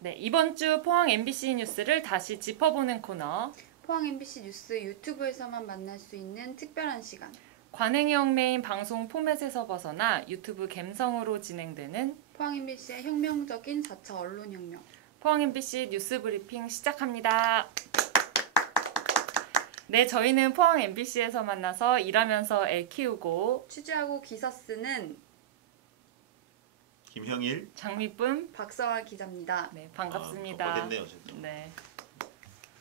네, 이번 주 포항 MBC 뉴스를 다시 짚어보는 코너. 포항 MBC 뉴스 유튜브에서만 만날 수 있는 특별한 시간. 관행형 메인 방송 포맷에서 벗어나 유튜브 갬성으로 진행되는 포항 MBC의 혁명적인 4차 언론혁명. 포항 MBC 뉴스 브리핑 시작합니다. 네, 저희는 포항 MBC에서 만나서 일하면서 애 키우고 취재하고 기사 쓰는 김형일, 장미쁨, 박서아 기자입니다. 네, 반갑습니다. 깜빡했네요, 진짜. 네,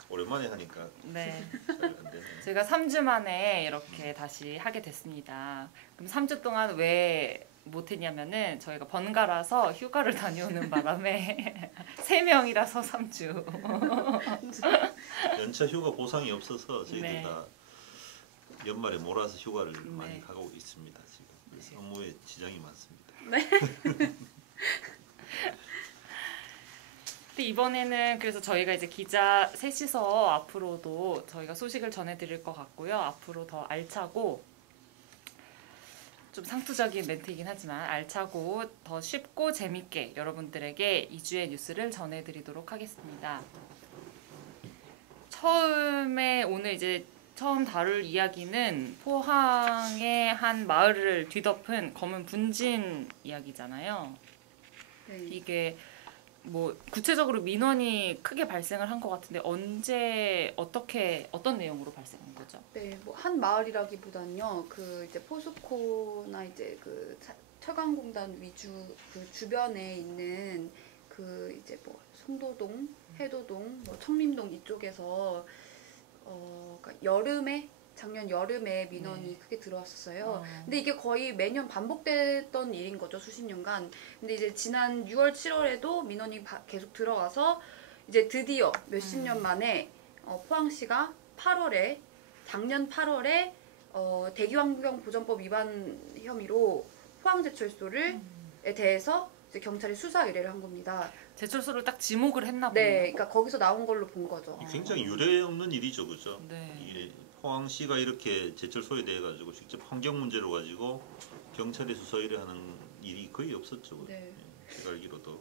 오랜만에 하니까 네. 잘 안 되네. 제가 3주 만에 이렇게 다시 하게 됐습니다. 그럼 3주 동안 왜 못했냐면은 저희가 번갈아서 휴가를 다녀오는 바람에 3명이라서 3주. 연차 휴가 보상이 없어서 저희들 네. 다 연말에 몰아서 휴가를 네. 많이 가고 있습니다. 지금 네. 업무에 지장이 많습니다. 근데 이번에는 그래서 저희가 이제 기자 셋이서 앞으로도 저희가 소식을 전해드릴 것 같고요. 앞으로 더 알차고 좀 상투적인 멘트이긴 하지만 알차고 더 쉽고 재밌게 여러분들에게 2주의 뉴스를 전해드리도록 하겠습니다. 처음에 오늘 이제 처음 다룰 이야기는 포항의 한 마을을 뒤덮은 검은 분진 이야기잖아요. 네. 이게 뭐 구체적으로 민원이 크게 발생을 한 것 같은데 언제 어떻게 어떤 내용으로 발생한 거죠? 네, 뭐 한 마을이라기보단요. 그 이제 포스코나 이제 그 철강공단 위주 그 주변에 있는 그 이제 뭐 송도동, 해도동, 뭐 청림동 이쪽에서 그러니까 작년 여름에 민원이 네. 크게 들어왔었어요. 근데 이게 거의 매년 반복됐던 일인 거죠, 수십 년간. 근데 이제 지난 6월, 7월에도 민원이 계속 들어와서 이제 드디어 몇십 년 만에 포항시가 작년 8월에 대기환경보전법 위반 혐의로 포항제철소에 대해서 이제 경찰이 수사 의뢰를 한 겁니다. 제철소를 딱 지목을 했나 보네요. 네, 그러니까 거기서 나온 걸로 본 거죠. 굉장히 유례 없는 일이죠, 그죠? 네. 이게 포항시가 이렇게 제철소에 대해 가지고 직접 환경 문제로 가지고 경찰에 수사 의뢰하는 일이 거의 없었죠. 네. 제가 알기로도.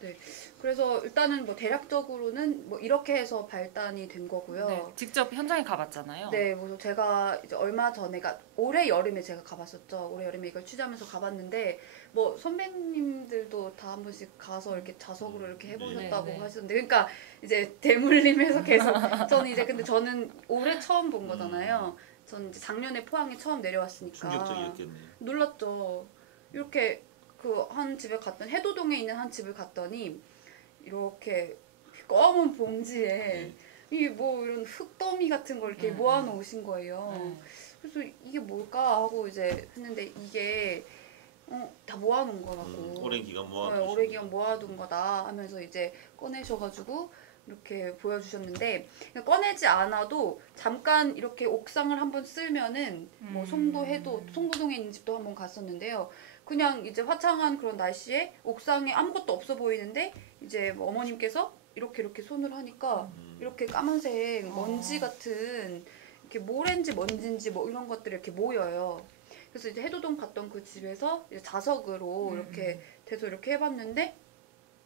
네. 그래서 일단은 뭐 대략적으로는 뭐 이렇게 해서 발단이 된 거고요. 네, 직접 현장에 가봤잖아요. 네, 뭐 제가 이제 얼마 전에, 그러니까 올해 여름에 제가 가봤었죠. 올해 여름에 이걸 취재하면서 가봤는데, 뭐 선배님들도 다 한 번씩 가서 이렇게 자석으로 이렇게 해보셨다고 네, 네. 하시던데, 그러니까 이제 대물림에서 계속 근데 저는 올해 처음 본 거잖아요. 저는 이제 작년에 포항에 처음 내려왔으니까 충격적이었겠네요. 놀랐죠. 이렇게 그 한 집에 해도동에 있는 한 집을 갔더니 이렇게 검은 봉지에 이 뭐 이런 흙더미 같은 걸 이렇게 모아놓으신 거예요. 그래서 이게 뭘까 하고 이제 했는데 이게 다 모아놓은 거라고. 오랜 기간 네, 모아두신 오랜 기간 모아둔 거다 하면서 이제 꺼내셔가지고 이렇게 보여주셨는데 꺼내지 않아도 잠깐 이렇게 옥상을 한번 쓸면은 뭐 송도동에 있는 집도 한번 갔었는데요. 그냥 이제 화창한 그런 날씨에 옥상에 아무것도 없어 보이는데 이제 뭐 어머님께서 이렇게 손을 하니까 이렇게 까만색 먼지 같은 이렇게 모래인지 먼지인지 뭐 이런 것들이 이렇게 모여요. 그래서 이제 해도동 갔던 그 집에서 이제 자석으로 이렇게 돼서 이렇게 해봤는데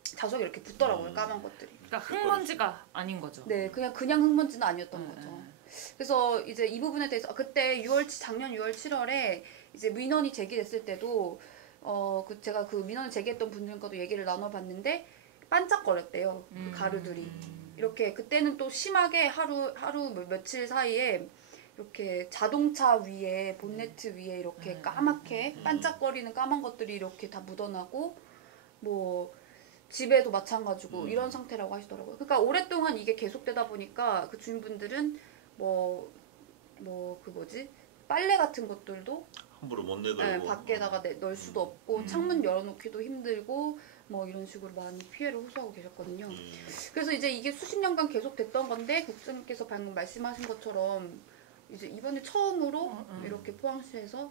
자석이 이렇게 붙더라고요. 까만 것들이. 그러니까 흙먼지가 아닌 거죠. 네, 그냥 흙먼지는 아니었던 거죠. 그래서 이제 이 부분에 대해서 그때 작년 6월, 7월에 이제 민원이 제기됐을 때도 제가 그 민원을 제기했던 분들과도 얘기를 나눠봤는데 반짝거렸대요. 그 가루들이. 이렇게 그때는 또 심하게 하루 며칠 사이에 이렇게 자동차 위에 본네트 위에 이렇게 까맣게 반짝거리는 까만 것들이 이렇게 다 묻어나고 뭐 집에도 마찬가지고 이런 상태라고 하시더라고요. 그러니까 오랫동안 이게 계속되다 보니까 그 주민분들은 빨래 같은 것들도 함부로 못 내걸고 밖에다가 넣을 수도 없고 창문 열어놓기도 힘들고 뭐 이런 식으로 많이 피해를 호소하고 계셨거든요. 그래서 이제 이게 수십 년간 계속됐던 건데 국장님께서 방금 말씀하신 것처럼 이제 이번에 처음으로 이렇게 포항시에서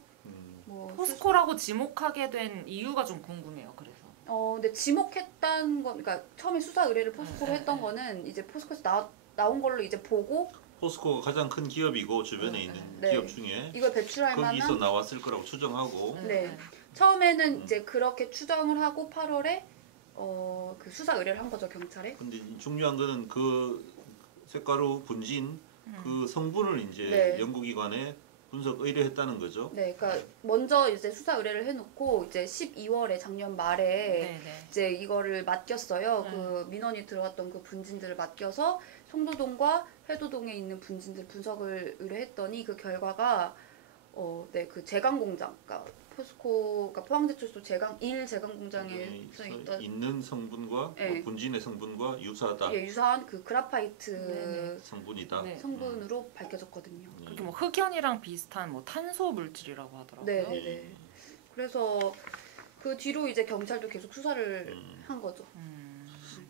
뭐 포스코라고 지목하게 된 이유가 좀 궁금해요. 그래서. 근데 지목했다는 건, 그러니까 처음에 수사 의뢰를 포스코로 했던 거는 이제 포스코에서 나온 걸로 이제 보고 포스코가 가장 큰 기업이고 주변에 있는 기업 중에 이걸 배출할 거기서 만한 나왔을 거라고 추정하고 처음에는 이제 그렇게 추정을 하고 8월에 그 수사 의뢰를 한 거죠 경찰에. 근데 중요한 거는 그 쇳가루 분진 그 성분을 이제 네. 연구기관에 분석 의뢰했다는 거죠. 네, 그러니까 먼저 이제 수사 의뢰를 해놓고 이제 12월에 작년 말에 네네. 이제 이거를 맡겼어요. 네. 그 민원이 들어왔던 그 분진들을 맡겨서 송도동과 해도동에 있는 분진들 분석을 의뢰했더니 그 결과가 네, 그 제강 공장, 그러니까 포스코, 그러니까 포항제철소 제강 1 제강 공장에 있던 있는 성분과 네. 분진의 성분과 유사하다. 예, 유사한 그 그라파이트 네네. 성분이다. 네. 성분으로 밝혀졌거든요. 그게 뭐 흑연이랑 비슷한 뭐 탄소 물질이라고 하더라고요. 네, 네, 네. 그래서 그 뒤로 이제 경찰도 계속 수사를 한 거죠.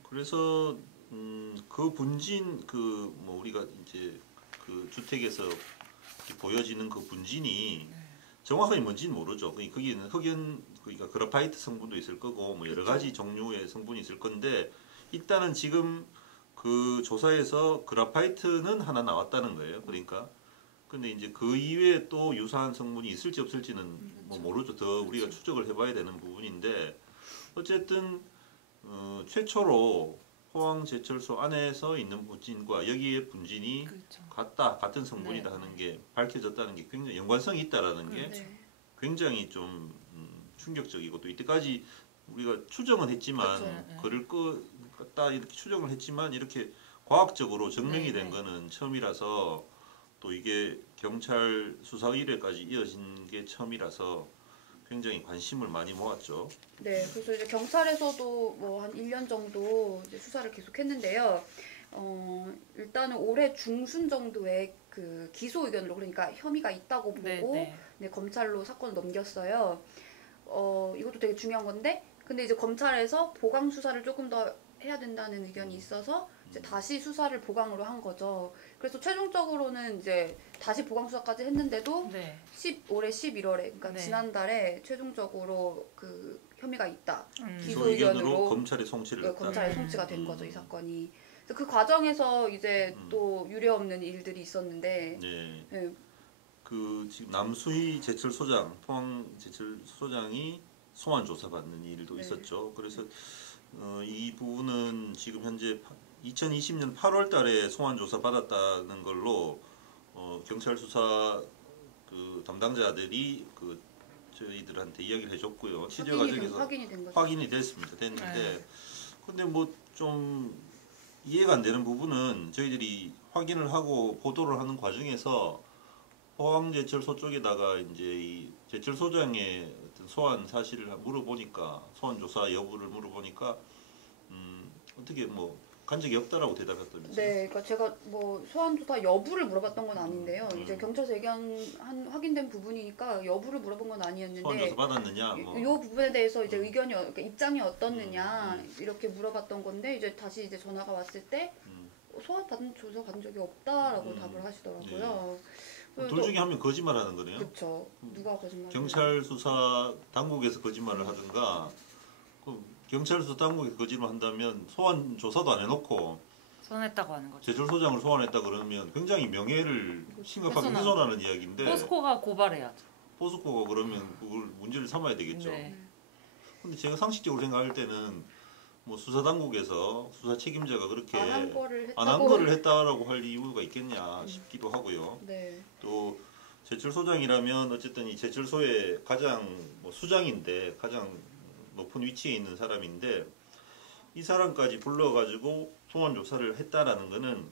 그래서 그 분진 그 뭐 우리가 이제 그 주택에서 이렇게 보여지는 그 분진이 정확하게 뭔지는 모르죠. 거기는 흑연 그러니까 그라파이트 성분도 있을 거고 뭐 여러 가지 종류의 성분이 있을 건데 일단은 지금 그 조사에서 그라파이트는 하나 나왔다는 거예요. 그러니까 근데 이제 그 이외에 또 유사한 성분이 있을지 없을지는 뭐 모르죠. 더 우리가 추적을 해봐야 되는 부분인데 어쨌든 최초로 포항제철소 안에서 있는 분진과 여기에 분진이 그렇죠. 같은 성분이다 네. 하는 게 밝혀졌다는 게 굉장히 연관성이 있다라는 게 네. 굉장히 좀 충격적이고 또 이때까지 우리가 추정은 했지만 그렇죠. 네. 글을 껐다 이렇게 추정을 했지만 이렇게 과학적으로 증명이 네, 된 네. 거는 처음이라서 또 이게 경찰 수사 의뢰까지 이어진 게 처음이라서 굉장히 관심을 많이 모았죠. 네, 그래서 이제 경찰에서도 뭐 한 1년 정도 이제 수사를 계속했는데요. 일단은 올해 중순 정도에 그 기소 의견으로 그러니까 혐의가 있다고 보고 네. 네, 검찰로 사건을 넘겼어요. 이것도 되게 중요한 건데, 근데 이제 검찰에서 보강 수사를 조금 더 해야 된다는 의견이 있어서 이제 다시 수사를 보강으로 한 거죠. 그래서 최종적으로는 이제 다시 보강 수사까지 했는데도 네. 올해 11월에 그러니까 네. 지난달에 최종적으로 그 혐의가 있다. 기소 기소 의견으로 의견으로 검찰에 송치를 했다. 검찰에 송치가 된 거죠, 이 사건이. 그래서 그 과정에서 이제 또 유례없는 일들이 있었는데 네. 네, 그 지금 남수희 제철소장, 포항 제철소장이 소환 조사 받는 일도 네. 있었죠. 그래서 이 부분은 지금 현재 2020년 8월 달에 소환 조사 받았다는 걸로 경찰 수사 그 담당자들이 그 저희들한테 이야기를 해줬고요. 취재 과정에서 확인이 된 거죠. 확인이 됐는데 네. 근데 뭐 좀 이해가 안 되는 부분은 저희들이 확인을 하고 보도를 하는 과정에서 포항제철소 쪽에다가 이제 이 제철소장의 어떤 소환 사실을 물어보니까 소환 조사 여부를 물어보니까 어떻게 뭐 간 적이 없다라고 대답했다면서요? 네, 그러니까 제가 뭐 소환 조사 여부를 물어봤던 건 아닌데요. 이제 경찰서 의견한 확인된 부분이니까 여부를 물어본 건 소환 아니었는데 조사 받았느냐? 뭐. 이 부분에 대해서 이제 의견이 그러니까 입장이 어떻느냐 이렇게 물어봤던 건데 이제 다시 이제 전화가 왔을 때 소환 받은 조사 받은 적이 없다라고 답을 하시더라고요. 둘 중에 한 명 거짓말하는 거네요. 그렇죠. 누가 거짓말? 경찰 수사 당국에서 거짓말을 하든가 경찰 수사 당국에서 거짓말 한다면 소환 조사도 안 해놓고 손했다고 하는 거죠. 제철소장을 소환했다 그러면 굉장히 명예를 심각하게 훼손하는 훼손하는 이야기인데 포스코가 고발해야죠. 포스코가 그러면 그걸 문제를 삼아야 되겠죠. 네. 근데 제가 상식적으로 생각할 때는 뭐 수사 당국에서 수사 책임자가 그렇게 안 한 거를 안 한 했다고. 거를 했다라고 할 이유가 있겠냐 싶기도 하고요. 네. 또 제철소장이라면 어쨌든 이 제철소의 가장 뭐 수장인데 가장 높은 위치에 있는 사람인데 이 사람까지 불러가지고 소환 조사를 했다라는 거는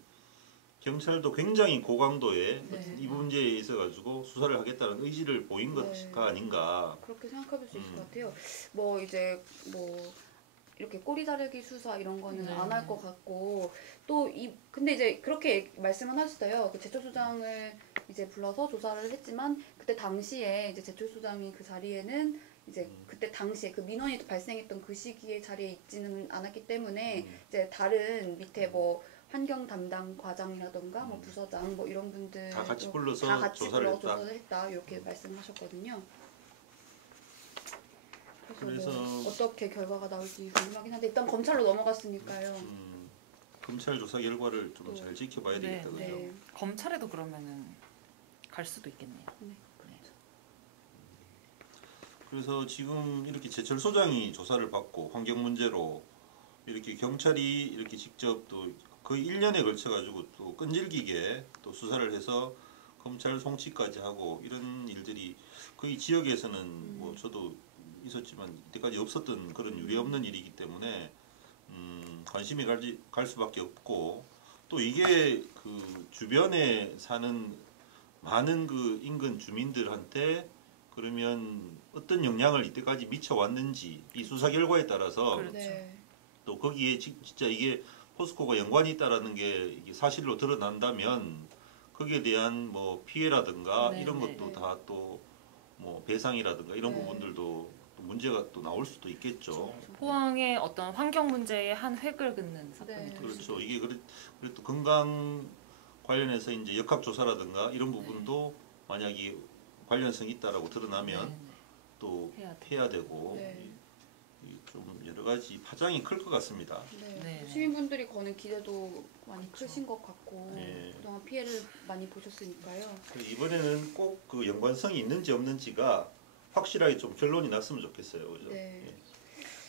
경찰도 굉장히 고강도의 네. 이 문제에 있어가지고 수사를 하겠다는 의지를 보인 네. 것가 아닌가. 그렇게 생각해볼 수 있을 것 같아요. 뭐 이제 뭐 이렇게 꼬리 자르기 수사 이런 거는 네. 안 할 것 같고 또 근데 이제 그렇게 말씀은 하시어요. 그 제철소장을 이제 불러서 조사를 했지만 그때 당시에 이제 제철소장이 그 자리에는 이제 그때 당시에 그 민원이 발생했던 그 시기에 자리에 있지는 않았기 때문에 이제 다른 밑에 뭐 환경 담당 과장이라던가 뭐 부서장 뭐 이런 분들 다 같이 불러서 다 같이 조사를 불러 했다. 조사를 했다 이렇게 말씀하셨거든요. 그래서 그래서 뭐 어떻게 결과가 나올지 궁금하긴 한데 일단 검찰로 넘어갔으니까요. 검찰 조사 결과를 좀 잘 지켜봐야 네, 되겠다, 그죠? 네. 검찰에도 그러면은 갈 수도 있겠네요. 그래서 지금 이렇게 제철소장이 조사를 받고 환경 문제로 이렇게 경찰이 이렇게 직접 또 거의 1년에 걸쳐 가지고 또 끈질기게 또 수사를 해서 검찰 송치까지 하고 이런 일들이 거의 지역에서는 뭐 저도 있었지만 이때까지 없었던 그런 유례 없는 일이기 때문에 관심이 갈 수밖에 없고 또 이게 그 주변에 사는 많은 그 인근 주민들한테 그러면 어떤 영향을 이때까지 미쳐왔는지 이 수사 결과에 따라서 그렇죠. 네. 또 거기에 진짜 이게 포스코가 연관이 있다라는 게 이게 사실로 드러난다면 거기에 대한 뭐 피해라든가 네, 이런 네. 것도 다 또 뭐 배상이라든가 이런 네. 부분들도 또 문제가 또 나올 수도 있겠죠. 포항의 어떤 환경 문제의 한 획을 긋는 사건이 네. 될 그렇죠. 수도 이게 그래 또 건강 관련해서 이제 역학조사라든가 이런 부분도 만약에 관련성이 있다라고 드러나면 네, 또 해야 돼. 해야 되고 네. 좀 여러 가지 파장이 클 것 같습니다. 네. 네. 시민분들이 거는 기대도 많이 크신 것 같고 네. 그동안 피해를 많이 보셨으니까요. 이번에는 꼭 그 연관성이 있는지 없는지가 확실하게 좀 결론이 났으면 좋겠어요. 그죠? 네. 예.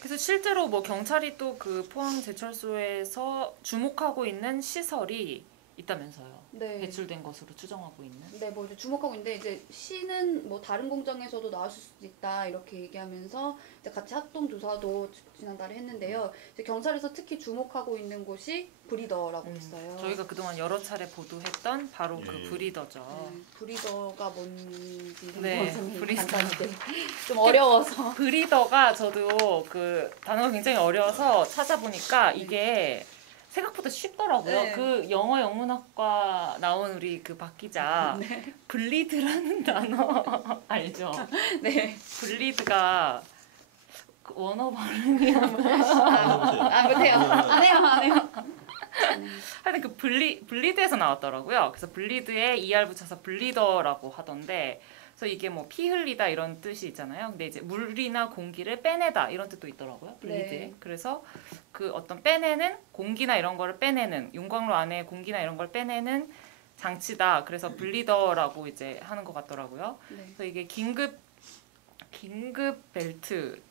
그래서 실제로 뭐 경찰이 또 그 포항 제철소에서 주목하고 있는 시설이 있다면서요. 네. 배출된 것으로 추정하고 있는. 네, 뭐 이제 주목하고 있는데 이제 시는 뭐 다른 공장에서도 나왔을 수도 있다 이렇게 얘기하면서 이제 같이 합동 조사도 지난달에 했는데요. 이제 경찰에서 특히 주목하고 있는 곳이 브리더라고 했어요. 저희가 그동안 여러 차례 보도했던 바로 그 예. 브리더죠. 브리더가 뭔지 네, 선생님 브리더. 간단하게 좀 어려워서. 브리더가 저도 그 단어가 굉장히 어려워서 찾아보니까 네. 이게 생각보다 쉽더라고요. 네. 그 영어 영문학과 나온 우리 그 박 기자 블리드라는 단어 알죠? 네. 블리드가 그 원어 발음이야. 아, 못해요. 안 해요. 하여튼 그 블리드에서 나왔더라고요. 그래서 블리드에 ER 붙여서 블리더라고 하던데, 그래서 이게 뭐 피 흘리다 이런 뜻이 있잖아요. 근데 이제 물이나 공기를 빼내다 이런 뜻도 있더라고요. 블리드에. 네. 그래서 그 어떤 빼내는 공기나 이런 거를 빼내는 용광로 안에 공기나 이런 걸 빼내는 장치다. 그래서 블리더라고 이제 하는 것 같더라고요. 네. 그래서 이게 긴급 벨트,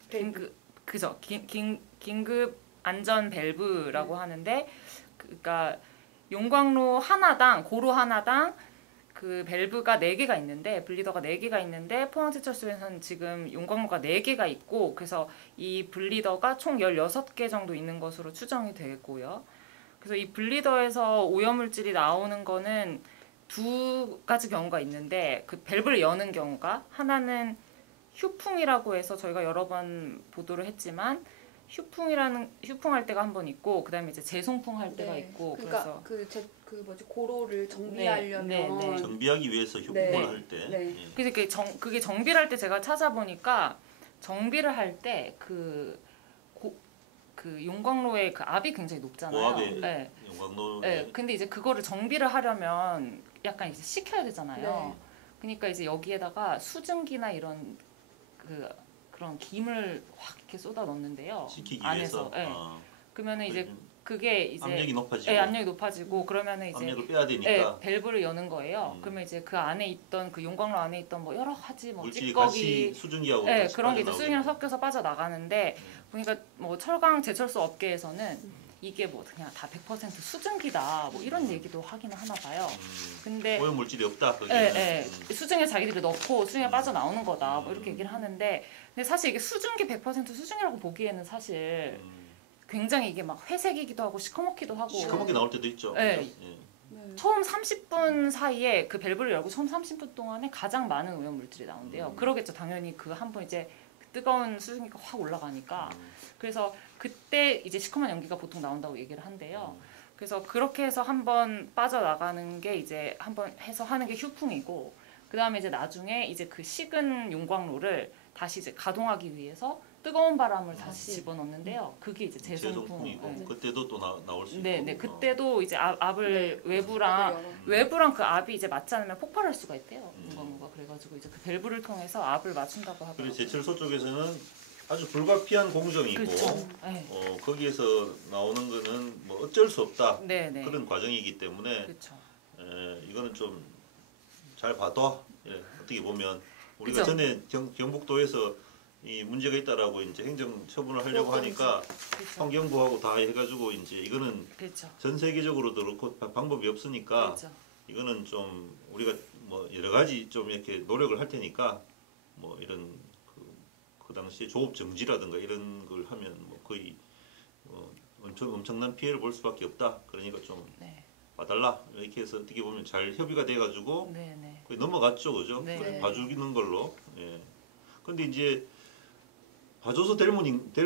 그죠? 긴급 안전 밸브라고 하는데, 그러니까 용광로 하나당 고로 하나당 그 밸브가 4개가 있는데 블리더가 4개가 있는데 포항제철소에서는 지금 용광로가 4개가 있고 그래서 이 블리더가 총 16개 정도 있는 것으로 추정이 되고요. 그래서 이 블리더에서 오염물질이 나오는 거는 두 가지 경우가 있는데 그 밸브를 여는 경우가 하나는 휴풍이라고 해서 저희가 여러 번 보도를 했지만 휴풍할 때가 한 번 있고 그다음에 이제 재송풍 할 때가 있고 그러니까 그래서 그 뭐지 고로를 정비하려면 네. 정비하기 위해서 휴무를 네. 할 때. 네. 예. 그래서 그게 정비를 할 때 제가 찾아보니까 정비를 할 때 그 용광로의 그 압이 굉장히 높잖아요. 고압의 네. 용광로. 네. 근데 이제 그거를 정비를 하려면 약간 이제 식혀야 되잖아요. 네. 그러니까 이제 여기에다가 수증기나 이런 그런 김을 확 이렇게 쏟아 넣는데요. 식히기 안에서. 위해서. 네. 그러면은 이제 그게 이제 압력이 높아지고. 네, 압력이 높아지고 그러면은 이제 압력을 빼야 되니까. 네, 밸브를 여는 거예요. 그러면 이제 그 안에 있던 그 용광로 안에 있던 뭐 여러 가지 뭐 물질이 찌꺼기, 같이 수증기하고 네, 같이 그런 게 이제 빠져나오게 수증이랑 되고. 섞여서 빠져나가는데 보니까 뭐 철강 제철소 업계에서는 이게 뭐 그냥 다 100% 수증기다 뭐 이런 얘기도 하기는 하나 봐요. 근데 오염 물질이 없다. 거기는. 네, 네. 수증에 자기들이 넣고 수증에 빠져나오는 거다 뭐 이렇게 얘기를 하는데 근데 사실 이게 수증기 100% 수증이라고 보기에는 사실 굉장히 이게 막 회색이기도 하고 시커멓기도 하고 시커멓게 나올 때도 있죠. 네. 그죠? 예. 네. 처음 30분 사이에 그 밸브를 열고 처음 30분 동안에 가장 많은 오염 물질이 나온대요. 그러겠죠. 당연히 그 한 번 이제 뜨거운 수증기가 확 올라가니까. 그래서 그때 이제 시커먼 연기가 보통 나온다고 얘기를 한대요. 그래서 그렇게 해서 한번 빠져나가는 게 이제 한번 해서 하는 게 휴풍이고 그다음에 이제 나중에 이제 그 식은 용광로를 다시 이제 가동하기 위해서 뜨거운 바람을 다시 집어넣는데요. 그게 이제 재송풍. 재송풍이고 네. 그때도 또 나올 수 있고. 네, 네. 그때도 이제 압을 네. 외부랑 열어. 그 압이 이제 맞지 않으면 폭발할 수가 있대요. 용광로가 그래가지고 이제 그 밸브를 통해서 압을 맞춘다고 그리고 하더라고요. 제철소 쪽에서는 아주 불가피한 공정이고 그렇죠. 네. 거기에서 나오는 거는 뭐 어쩔 수 없다. 네, 네. 그런 과정이기 때문에 그렇죠. 이거는 좀 잘 봐둬. 예, 어떻게 보면 우리가 그죠. 전에 경북도에서 이 문제가 있다라고 이제 행정 처분을 하려고 하니까 그렇죠. 환경부하고 다 해가지고 이제 이거는 그렇죠. 전 세계적으로도 그렇고 방법이 없으니까 그렇죠. 이거는 좀 우리가 뭐 여러 가지 좀 이렇게 노력을 할 테니까 뭐 이런 그 당시에 조업 정지라든가 이런 걸 하면 뭐 거의 엄청난 피해를 볼 수밖에 없다. 그러니까 좀 네. 봐달라 이렇게 해서 어떻게 보면 잘 협의가 돼가지고 네, 네. 거의 넘어갔죠, 그죠? 네. 봐주기는 걸로. 예. 근데 이제 봐줘서 될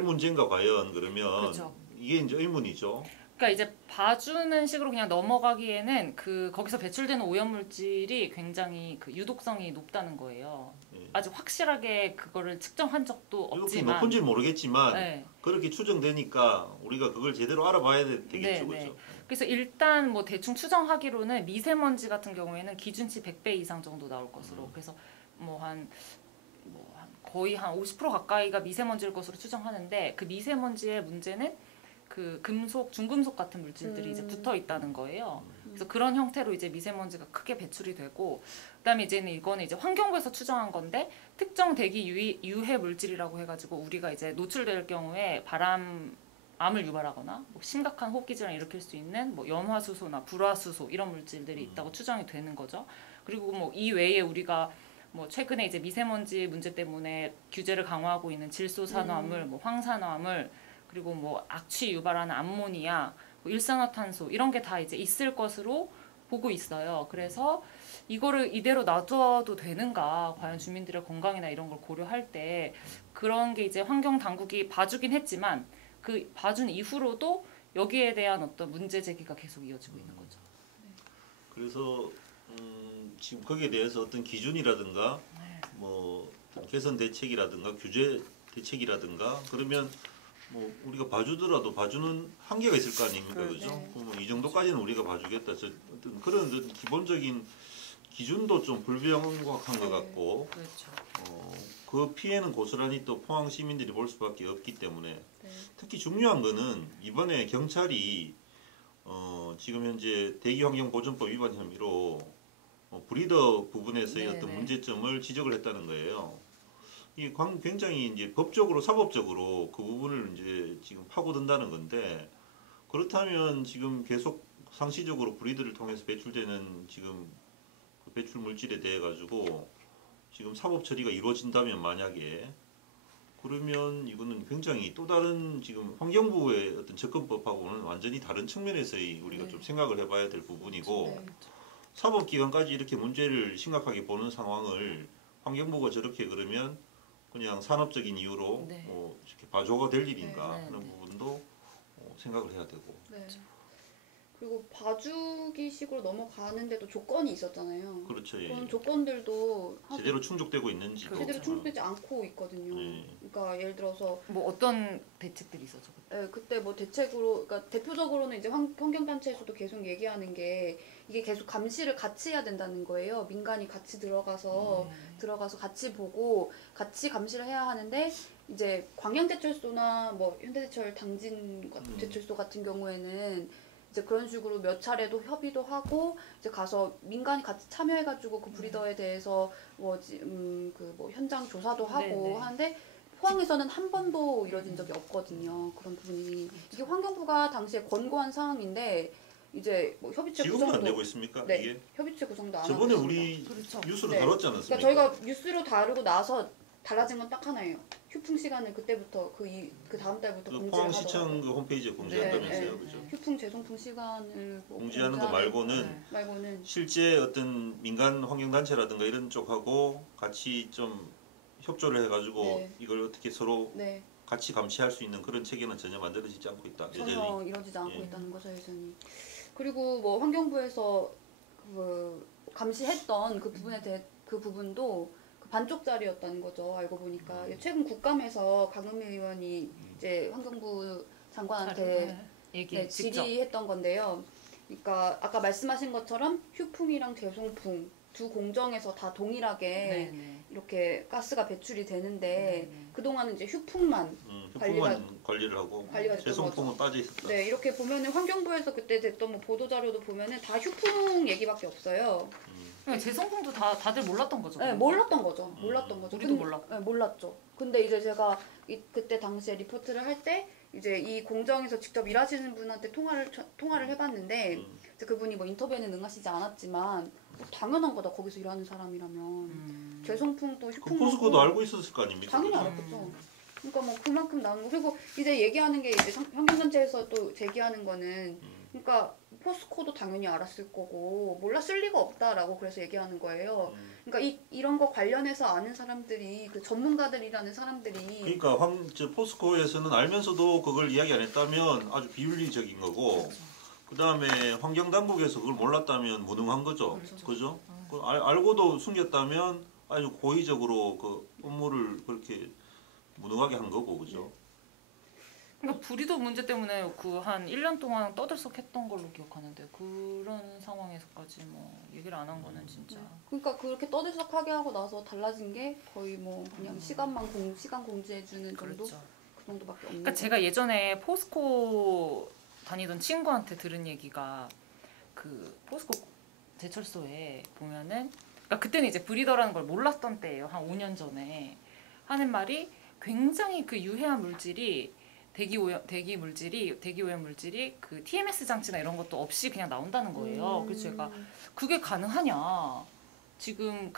문제인가 과연 그러면 그렇죠. 이게 이제 의문이죠. 그러니까 이제 봐주는 식으로 그냥 넘어가기에는 그 거기서 배출되는 오염 물질이 굉장히 그 유독성이 높다는 거예요. 예. 아직 확실하게 그거를 측정한 적도 이렇게 없지만. 높은지는 모르겠지만 네. 그렇게 추정되니까 우리가 그걸 제대로 알아봐야 되겠죠, 네, 그죠? 네. 그래서 일단 뭐 대충 추정하기로는 미세먼지 같은 경우에는 기준치 100배 이상 정도 나올 것으로. 그래서 뭐 한 거의 한 50% 가까이가 미세먼지일 것으로 추정하는데 그 미세먼지의 문제는 그 금속, 중금속 같은 물질들이 이제 붙어 있다는 거예요. 그래서 그런 형태로 이제 미세먼지가 크게 배출이 되고, 그다음에 이거는 이제 환경부에서 추정한 건데 특정 대기 유해 물질이라고 해가지고 우리가 이제 노출될 경우에 암을 유발하거나 뭐 심각한 호흡기 질환을 일으킬 수 있는 뭐 염화수소나 불화수소 이런 물질들이 있다고 추정이 되는 거죠. 그리고 뭐 이 외에 우리가 뭐 최근에 이제 미세먼지 문제 때문에 규제를 강화하고 있는 질소산화물, 뭐 황산화물, 그리고 뭐 악취 유발하는 암모니아, 뭐 일산화탄소 이런 게 다 이제 있을 것으로 보고 있어요. 그래서 이거를 이대로 놔둬도 되는가? 과연 주민들의 건강이나 이런 걸 고려할 때 그런 게 이제 환경 당국이 봐주긴 했지만 그 봐준 이후로도 여기에 대한 어떤 문제 제기가 계속 이어지고 있는 거죠. 그래서 지금 거기에 대해서 어떤 기준이라든가 뭐 어떤 개선 대책이라든가 규제 대책이라든가 그러면 뭐 우리가 봐주더라도 봐주는 한계가 있을 거 아닙니까, 그죠? 네. 그럼 이 정도까지는 우리가 봐주겠다. 어떤 그런 어떤 기본적인 기준도 좀 불명확한 것 같고, 그렇죠. 그 피해는 고스란히 또 포항 시민들이 볼 수밖에 없기 때문에 네. 특히 중요한 거는 이번에 경찰이 지금 현재 대기환경보전법 위반 혐의로 브리더 부분에서의 어떤 문제점을 지적을 했다는 거예요. 이 굉장히 이제 법적으로 사법적으로 그 부분을 이제 지금 파고든다는 건데 그렇다면 지금 계속 상시적으로 브리드를 통해서 배출되는 지금 그 배출 물질에 대해 가지고 지금 사법 처리가 이루어진다면 만약에 그러면 이거는 굉장히 또 다른 지금 환경부의 어떤 접근법하고는 완전히 다른 측면에서의 우리가 좀 생각을 해봐야 될 부분이고 사법기관까지 이렇게 문제를 심각하게 보는 상황을 환경부가 저렇게 그러면 그냥 산업적인 이유로 이렇게 봐줘가 될 일인가 그런 부분도 생각을 해야 되고. 네. 그리고 봐주기식으로 넘어가는데도 조건이 있었잖아요. 그렇죠. 예. 그런 조건들도 제대로 충족되고 있는지도 제대로 충족되지 않고 있거든요. 그러니까 예를 들어서 뭐 어떤 대책들이 있었죠? 그때 뭐 대책으로, 그러니까 대표적으로는 이제 환경단체에서도 계속 얘기하는 게 이게 계속 감시를 같이 해야 된다는 거예요. 민간이 같이 들어가서 같이 보고 같이 감시를 해야 하는데 이제 광양제철소나 뭐 현대제철 당진 제철소 같은 경우에는 이제 그런 식으로 몇 차례도 협의도 하고 이제 가서 민간이 같이 참여해가지고 그 브리더에 대해서 뭐 현장 조사도 하고 하는데 포항에서는 한 번도 이뤄진 적이 없거든요. 그런 부분이 이게 환경부가 당시에 권고한 사항인데 이제 뭐 협의체 지금도 구성도 안 되고 있습니까? 네, 이게 협의체 구성도 안 하고 저번에 있습니다. 우리 그렇죠. 뉴스로 네. 다뤘지 않았습니까? 그러니까 저희가 뉴스로 다루고 나서 달라진 건 딱 하나예요. 휴풍 시간을 그때부터 그 다음 달부터 그 공지를 포항시청 하더라고요. 그 홈페이지에 공지한다면서요, 네, 그죠? 휴풍 재송풍 시간을 뭐 공지하는 거 말고는 실제 어떤 민간 환경단체라든가 이런 쪽하고 같이 좀 협조를 해가지고 이걸 어떻게 서로 같이 감시할 수 있는 그런 체계는 전혀 만들어지지 않고 있다. 전혀 이루어지지 않고 있다는 거죠, 여전히. 그리고 뭐 환경부에서 그 감시했던 그 부분에 대해 그 부분도 그 반쪽짜리였다는 거죠. 알고 보니까 최근 국감에서 강은미 의원이 이제 환경부 장관한테 질의했던 건데요. 그러니까 아까 말씀하신 것처럼 휴풍이랑 재송풍 두 공정에서 다 동일하게 네네. 이렇게 가스가 배출이 되는데 네네. 그동안은 이제 휴풍만 휴풍만 관리를 하고 관리가 됐던 재송풍은 빠져 있었다. 네, 이렇게 보면은 환경부에서 그때 됐던 뭐 보도 자료도 보면은 다 휴풍 얘기밖에 없어요. 그러니까 재성풍도 다들 몰랐던 거죠. 네, 몰랐던 거죠. 몰랐던 거죠. 우리도 몰랐고. 네, 몰랐죠. 근데 이제 제가 그때 당시에 리포트를 할 때 이제 이 공정에서 직접 일하시는 분한테 통화를 해봤는데 이제 그분이 뭐 인터뷰에는 응하시지 않았지만 뭐 당연한 거다. 거기서 일하는 사람이라면 재송풍도 그 휴풍도 포스코도 알고 있었을 거 아닙니까? 당연히 알았겠죠. 그러니까 뭐 그만큼 나오는 거. 그리고 이제 얘기하는 게 이제 환경단체에서 또 제기하는 거는 그러니까 포스코도 당연히 알았을 거고 몰랐을 리가 없다라고 그래서 얘기하는 거예요. 그러니까 이런 거 관련해서 아는 사람들이 그 전문가들이라는 사람들이 그러니까 포스코에서는 알면서도 그걸 이야기 안 했다면 아주 비윤리적인 거고 그다음에 환경당국에서 그걸 몰랐다면 무능한 거죠. 그죠? 알고도 숨겼다면 아주 고의적으로 그 업무를 그렇게 무능하게 한 거고 그죠? 그러니까 브리더 문제 때문에 그 한 1년 동안 떠들썩했던 걸로 기억하는데 그런 상황에서까지 뭐 얘기를 안 한 거는 진짜. 그러니까 그렇게 떠들썩하게 하고 나서 달라진 게 거의 뭐 그냥 시간 공지해주는 정도 그렇죠. 그 정도밖에 없는. 그러니까 제가 예전에 포스코 다니던 친구한테 들은 얘기가 그 포스코 제철소에 보면은 그러니까 그때는 이제 브리더라는 걸 몰랐던 때예요. 한 5년 전에 하는 말이 굉장히 그 유해한 물질이 대기 오염 물질이 그 TMS 장치나 이런 것도 없이 그냥 나온다는 거예요. 그래서 제가 그게 가능하냐? 지금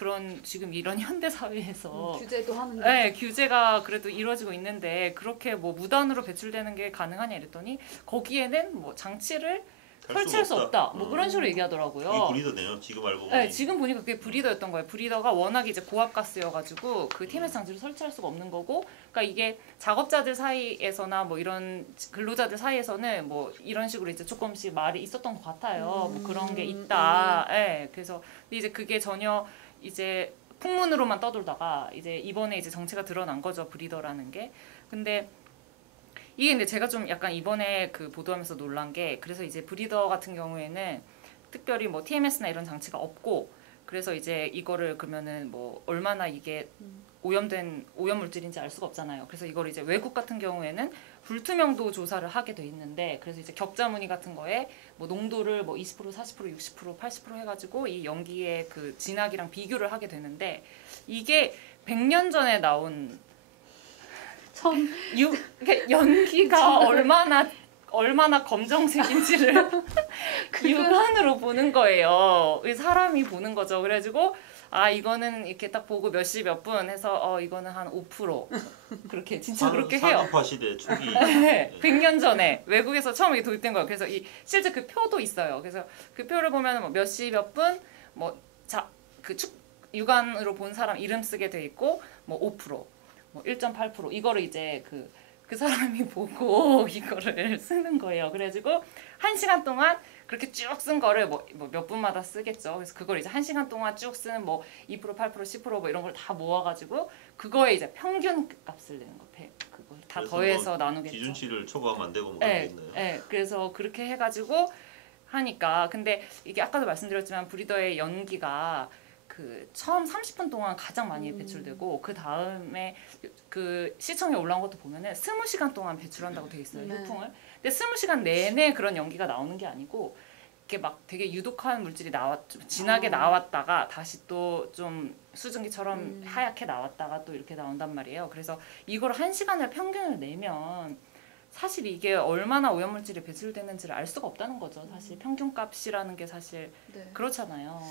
이런 현대 사회에서 규제도 하는데. 네, 규제가 그래도 이루어지고 있는데 그렇게 뭐 무단으로 배출되는 게 가능하냐 이랬더니 거기에는 뭐 장치를 설치할 수 없다. 뭐 그런 식으로 얘기하더라고요. 이게 브리더네요. 지금 알고 보니. 네, 지금 보니까 그게 브리더였던 거예요. 브리더가 워낙 이제 고압가스여가지고 그 TMS 장치를 설치할 수가 없는 거고, 그러니까 이게 작업자들 사이에서나 뭐 이런 근로자들 사이에서는 뭐 이런 식으로 이제 조금씩 말이 있었던 것 같아요. 뭐 그런 게 있다. 네, 그래서 근데 이제 그게 전혀 이제 풍문으로만 떠돌다가 이제 이번에 이제 정체가 드러난 거죠. 브리더라는 게. 근데 제가 좀 약간 이번에 그 보도하면서 놀란 게 그래서 이제 브리더 같은 경우에는 특별히 뭐 TMS나 이런 장치가 없고 그래서 이제 이거를 그러면은 뭐 얼마나 이게 오염 물질인지 알 수가 없잖아요. 그래서 이걸 이제 외국 같은 경우에는 불투명도 조사를 하게 돼 있는데 그래서 이제 격자 무늬 같은 거에 뭐 농도를 뭐 20%, 40%, 60%, 80% 해가지고 이 연기의 그 진하기랑 비교를 하게 되는데 이게 100년 전에 나온 연기가 얼마나 검정색인지를 육안으로 보는 거예요. 사람이 보는 거죠. 그래가지고 이거는 이렇게 딱 보고 몇 시 몇 분 해서 이거는 한 5% 그렇게 진짜 그렇게 해요. 산업화 시대 초기. 네, 100년 전에 외국에서 처음 이게 도입된 거예요. 그래서 실제 그 표도 있어요. 그래서 그 표를 보면은 뭐 몇 시 몇 분 육안으로 본 사람 이름 쓰게 돼 있고 뭐 5%, 뭐 1.8% 이거를 이제 그 사람이 보고 이거를 쓰는 거예요. 그래가지고 1시간 동안 그렇게 쭉 쓴 거를 뭐 몇 분마다 쓰겠죠. 그래서 그걸 이제 1시간 동안 쭉 쓰는 뭐 2%, 8%, 10% 뭐 이런 걸 다 모아가지고 그거에 이제 평균 값을 내는 거. 그걸 다 더해서 나누겠죠. 기준치를 초과하면 안 되고 뭐 그런 게 있나요? 네, 그래서 그렇게 해가지고 하니까 근데 이게 아까도 말씀드렸지만 브리더의 연기가 그 처음 30분 동안 가장 많이 배출되고 그 다음에 그 시청에 올라온 것도 보면은 20시간 동안 배출한다고 돼 있어요. 휴풍을. 근데 20시간 내내 그런 연기가 나오는 게 아니고 이렇게 막 되게 유독한 물질이 좀 진하게 나왔다가 다시 또 좀 수증기처럼 하얗게 나왔다가 또 이렇게 나온단 말이에요. 그래서 이걸 1시간을 평균을 내면 사실 이게 얼마나 오염물질이 배출되는지를 알 수가 없다는 거죠. 사실 평균값이라는 게 사실 그렇잖아요.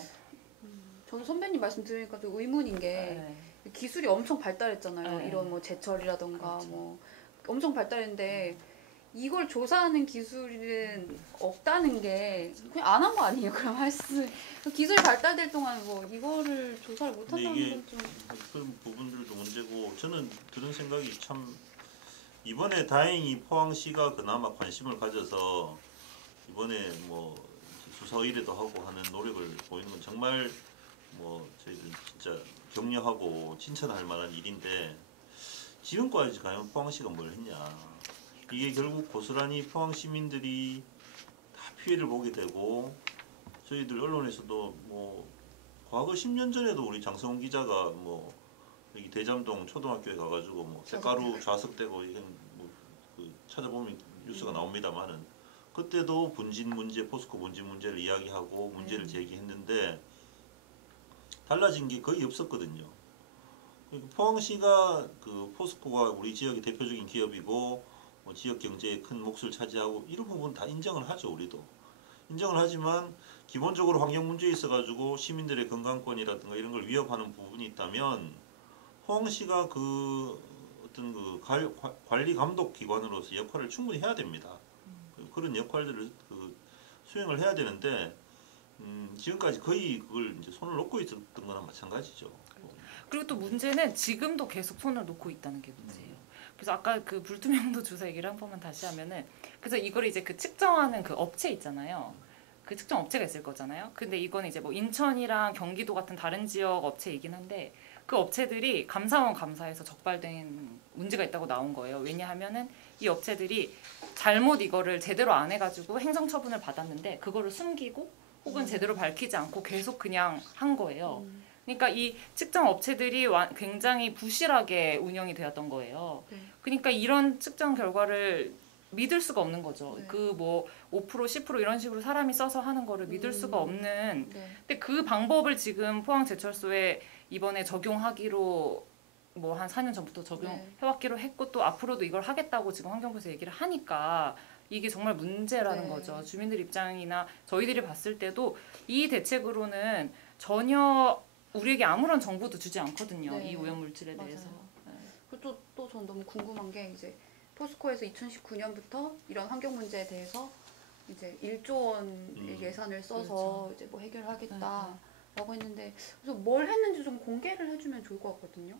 저는 선배님 말씀 들으니까 좀 의문인 게 기술이 엄청 발달했잖아요. 이런 뭐 제철이라던가 그렇죠. 뭐 엄청 발달했는데 이걸 조사하는 기술은 없다는 게 그냥 안 한 거 아니에요? 그럼 기술이 발달될 동안 뭐 이거를 조사를 못 한다는 건 좀 그런 부분들도 문제고 저는 들은 생각이 참 이번에 다행히 포항시가 그나마 관심을 가져서 이번에 뭐 수사 의뢰도 하고 하는 노력을 보이는 건 정말 뭐 저희들 진짜 격려하고 칭찬할 만한 일인데 지금까지 과연 포항시가 뭘 했냐 이게 결국 고스란히 포항 시민들이 다 피해를 보게 되고 저희들 언론에서도 뭐 과거 10년 전에도 우리 장성훈 기자가 뭐 여기 대잠동 초등학교에 가가지고 뭐 쇳가루 좌석되고 이건 뭐그 찾아보면 뉴스가 나옵니다만은 그때도 분진 문제, 포스코 분진 문제를 이야기하고 문제를 제기했는데 달라진 게 거의 없었거든요. 그러니까 포항시가 그 포스코가 우리 지역의 대표적인 기업이고 뭐 지역 경제에 큰 몫을 차지하고 이런 부분 다 인정을 하죠. 우리도 인정을 하지만 기본적으로 환경 문제에 있어가지고 시민들의 건강권이라든가 이런 걸 위협하는 부분이 있다면 포항시가 그 어떤 그 관리 감독 기관으로서 역할을 충분히 해야 됩니다. 그런 역할들을 그 수행을 해야 되는데 지금까지 거의 그걸 이제 손을 놓고 있었던 거나 마찬가지죠. 그리고 또 문제는 지금도 계속 손을 놓고 있다는 게 문제예요. 그래서 아까 그 불투명도 조사 얘기를 한 번만 다시 하면은 그래서 이걸 이제 그 측정하는 그 업체 있잖아요. 그 측정 업체가 있을 거잖아요. 근데 이거는 이제 뭐 인천이랑 경기도 같은 다른 지역 업체이긴 한데 그 업체들이 감사원 감사에서 적발된 문제가 있다고 나온 거예요. 왜냐하면은 이 업체들이 잘못 이거를 제대로 안 해가지고 행정처분을 받았는데 그거를 숨기고 혹은 제대로 밝히지 않고 계속 그냥 한 거예요. 그러니까 이 측정 업체들이 굉장히 부실하게 운영이 되었던 거예요. 네. 그러니까 이런 측정 결과를 믿을 수가 없는 거죠. 네. 그 뭐 5% 10% 이런 식으로 사람이 써서 하는 거를 믿을 수가 없는. 네. 근데 그 방법을 지금 포항제철소에 이번에 적용하기로 뭐 한 4년 전부터 적용해왔기로 했고 또 앞으로도 이걸 하겠다고 지금 환경부에서 얘기를 하니까 이게 정말 문제라는 네. 거죠. 주민들 입장이나 저희들이 봤을 때도 이 대책으로는 전혀 우리에게 아무런 정보도 주지 않거든요. 네. 이 오염물질에 맞아요. 대해서. 네. 그리고 또 전 너무 궁금한 게 이제 포스코에서 2019년부터 이런 환경 문제에 대해서 이제 1조 원 예산을 써서 그렇죠. 이제 뭐 해결하겠다라고 했는데 그래서 뭘 했는지 좀 공개를 해주면 좋을 것 같거든요.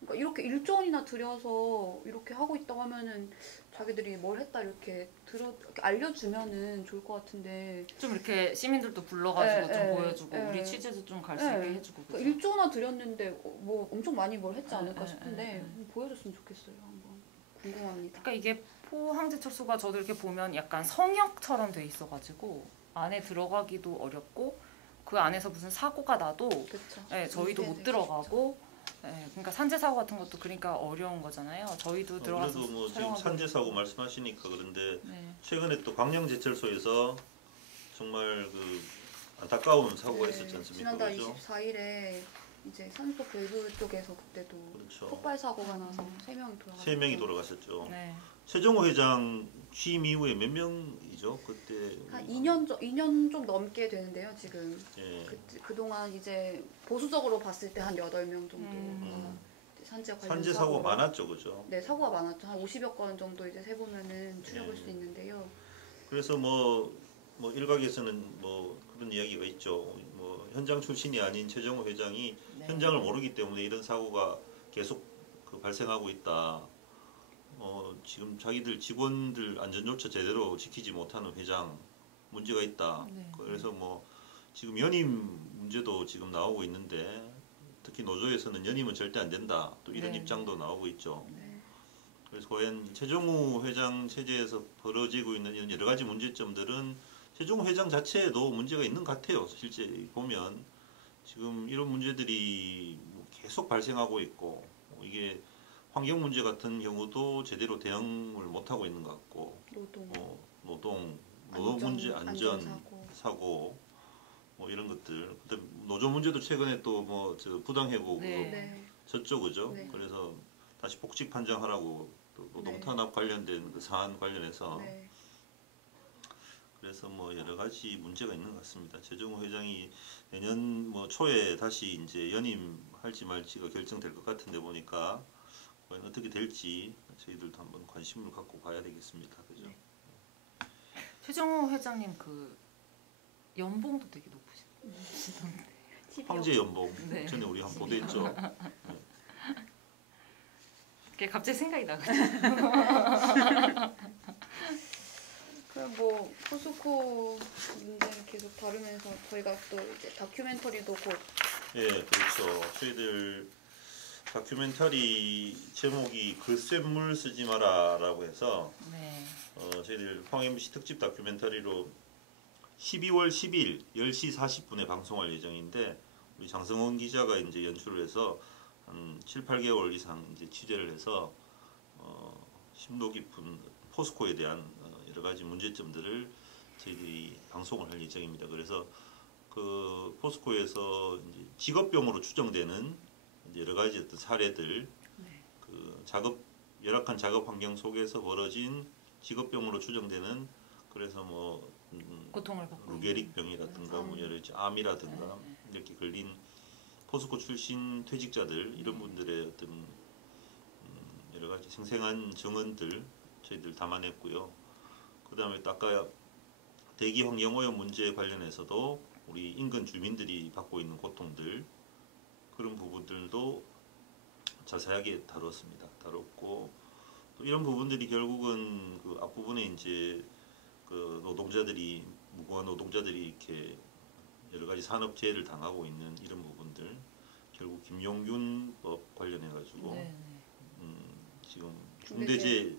그러니까 이렇게 1조 원이나 들여서 이렇게 하고 있다고 하면은 자기들이 뭘 했다 이렇게 이렇게 알려주면은 좋을 것 같은데 좀 이렇게 시민들도 불러가지고 좀 네, 보여주고 네. 우리 취재도 좀 갈 수 네. 있게 해주고. 그죠? 그러니까 1조 원 들였는데 뭐 엄청 많이 뭘 했지 않을까 네, 싶은데 네. 보여줬으면 좋겠어요. 한번 궁금합니다. 그러니까 이게 포항제철소가 저도 이렇게 보면 약간 성역처럼 돼 있어가지고 안에 들어가기도 어렵고 그 안에서 무슨 사고가 나도 그렇죠. 네, 저희도 못 들어가고 네, 그러니까 산재 사고 같은 것도 그러니까 어려운 거잖아요. 저희도 들어가서 그래도 뭐 지금 촬영하고 산재 사고 말씀하시니까 그런데 네. 최근에 또 광양제철소에서 정말 그 안타까운 사고가 있었지 않습니까? 지난달 그죠? 24일에 이제 산소 밸브 쪽에서 그때도 그렇죠. 폭발 사고가 나서 3명이 돌아갔죠. 3명이 돌아가셨죠. 네. 최정호 회장 취임 이후에 몇 명이죠? 그때 한 2년 좀 넘게 되는데요. 지금 예. 그동안 이제 보수적으로 봤을 때 한 8명 정도 산재 관련 산재 사고가 많았죠, 그죠? 네, 사고가 많았죠. 한 50여 건 정도 이제 세 보면은 추려볼 수 있는데요. 그래서 뭐 일각에서는 뭐 그런 이야기가 있죠. 뭐 현장 출신이 아닌 최정호 회장이 네. 현장을 모르기 때문에 이런 사고가 계속 그 발생하고 있다. 지금 자기들 직원들 안전조차 제대로 지키지 못하는 회장 문제가 있다. 네. 그래서 뭐 지금 연임 문제도 지금 나오고 있는데 특히 노조에서는 연임은 절대 안 된다. 또 이런 네. 입장도 나오고 있죠. 네. 그래서 과연 최정우 회장 체제에서 벌어지고 있는 이런 여러 가지 문제점들은 최정우 회장 자체에도 문제가 있는 것 같아요. 실제 보면 지금 이런 문제들이 계속 발생하고 있고 이게 환경 문제 같은 경우도 제대로 대응을 못 하고 있는 것 같고 노동 문제, 안전 사고 뭐 이런 것들. 그다음 노조 문제도 최근에 또 뭐 부당 해고 네. 졌죠, 그죠? 네. 그래서 다시 복직 판정하라고 또 노동 네. 탄압 관련된 그 사안 관련해서 네. 그래서 뭐 여러 가지 문제가 있는 것 같습니다. 최정우 회장이 내년 뭐 초에 다시 이제 연임할지 말지가 결정될 것 같은데 보니까 과연 어떻게 될지 저희들도 한번 관심을 갖고 봐야 되겠습니다. 그죠? 네. 최정호 회장님 그 연봉도 되게 높으시던데. 황제 연봉 네. 전에 우리 한번 보도했죠. 그게 갑자기 생각이 나가지고. 그럼 뭐 포스코 문제를 계속 다루면서 저희가 또 이제 다큐멘터리도 곧 예, 그렇죠. 저희들 다큐멘터리 제목이 글쇳물 쓰지 마라라고 해서 네. 저희들 포항MBC 특집 다큐멘터리로 12월 10일 10시 40분에 방송할 예정인데 우리 장성원 기자가 이제 연출을 해서 한 7, 8개월 이상 이제 취재를 해서 심도 깊은 포스코에 대한 여러 가지 문제점들을 저희들이 방송을 할 예정입니다. 그래서 그 포스코에서 이제 직업병으로 추정되는 이제 여러 가지 어떤 사례들, 그 열악한 작업 환경 속에서 벌어진 직업병으로 추정되는 그래서 뭐 고통을 받고 루게릭병이라든가 뭐 여러 가지 암이라든가 이렇게 걸린 포스코 출신 퇴직자들 이런 분들의 어떤 여러 가지 생생한 증언들 저희들 담아냈고요. 그다음에 또 아까 대기 환경 오염 문제 관련해서도 우리 인근 주민들이 받고 있는 고통들 그런 부분들도 자세하게 다뤘고 또 이런 부분들이 결국은 그 앞부분에 이제 그 노동자들이 무고한 노동자들이 이렇게 여러 가지 산업재해를 당하고 있는 이런 부분들 결국 김용균법 관련해 가지고 지금 중대재해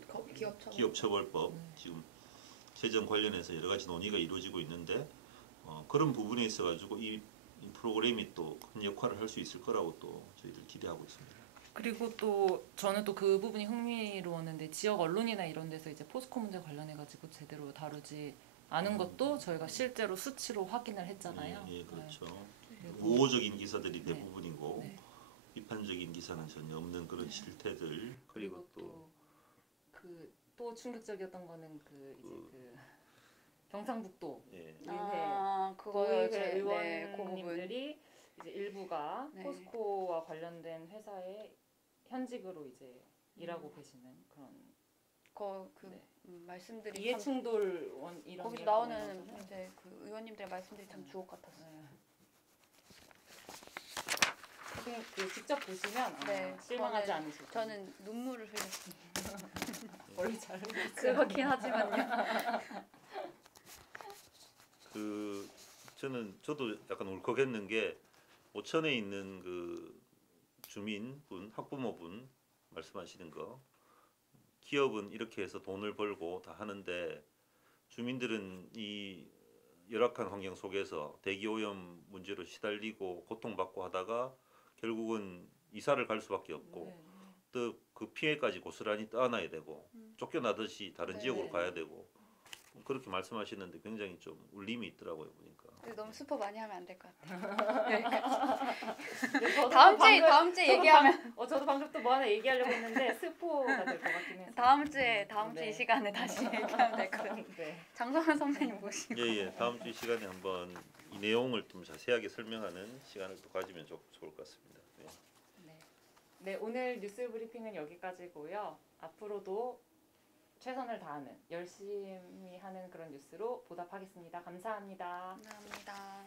기업처벌법 지금 제정 관련해서 여러 가지 논의가 이루어지고 있는데 그런 부분에 있어 가지고 이 프로그램이 또 큰 역할을 할 수 있을 거라고 또 저희들 기대하고 있습니다. 그리고 또 저는 또 그 부분이 흥미로웠는데 지역 언론이나 이런 데서 이제 포스코 문제 관련해 가지고 제대로 다루지 않은 것도 저희가 실제로 수치로 확인을 했잖아요. 예, 그렇죠. 네. 우호적인 기사들이 대부분이고 네. 비판적인 기사는 전혀 없는 그런 실태들 그리고 또 충격적이었던 거는 그 이제 그 경상북도 예. 그거요. 의회 네, 그 부분. 의원님들이 이제 일부가 네. 포스코와 관련된 회사에 현직으로 이제 일하고 계시는 그런 네. 말씀들이 이해 참 충돌 이런 거기서 이야기가 나오는 나오잖아요. 이제 그 의원님들의 말씀들이 참 주옥 같았어요. 네. 그 직접 보시면 네, 실망하지 저는- 않으실 거예요. 저는 눈물을 흘렸습니다. 원래 잘 흘리죠. 그렇긴 하지만요. 저도 약간 울컥했는 게 오천에 있는 그 주민분, 학부모분 말씀하시는 거 기업은 이렇게 해서 돈을 벌고 다 하는데 주민들은 이 열악한 환경 속에서 대기 오염 문제로 시달리고 고통받고 하다가 결국은 이사를 갈 수밖에 없고 네. 또 그 피해까지 고스란히 떠안아야 되고 쫓겨나듯이 다른 네. 지역으로 가야 되고 그렇게 말씀하시는데 굉장히 좀 울림이 있더라고요 보니까. 너무 스포 많이 하면 안 될 것 같아요. 근데 저도 다음 주에 얘기하면 저도 방금 또 뭐 하나 얘기하려고 했는데 스포가 될 것 같긴 해서. 다음 주에 네. 이 시간에 다시 얘기하면 될 것 같아요. 네. 장성환 선배님 모시고. 예. 다음 주 시간에 한번 이 내용을 좀 자세하게 설명하는 시간을 또 가지면 좋을 것 같습니다. 네. 네, 오늘 뉴스 브리핑은 여기까지고요. 앞으로도 최선을 다하는 열심히 하는 그런 뉴스로 보답하겠습니다. 감사합니다. 감사합니다.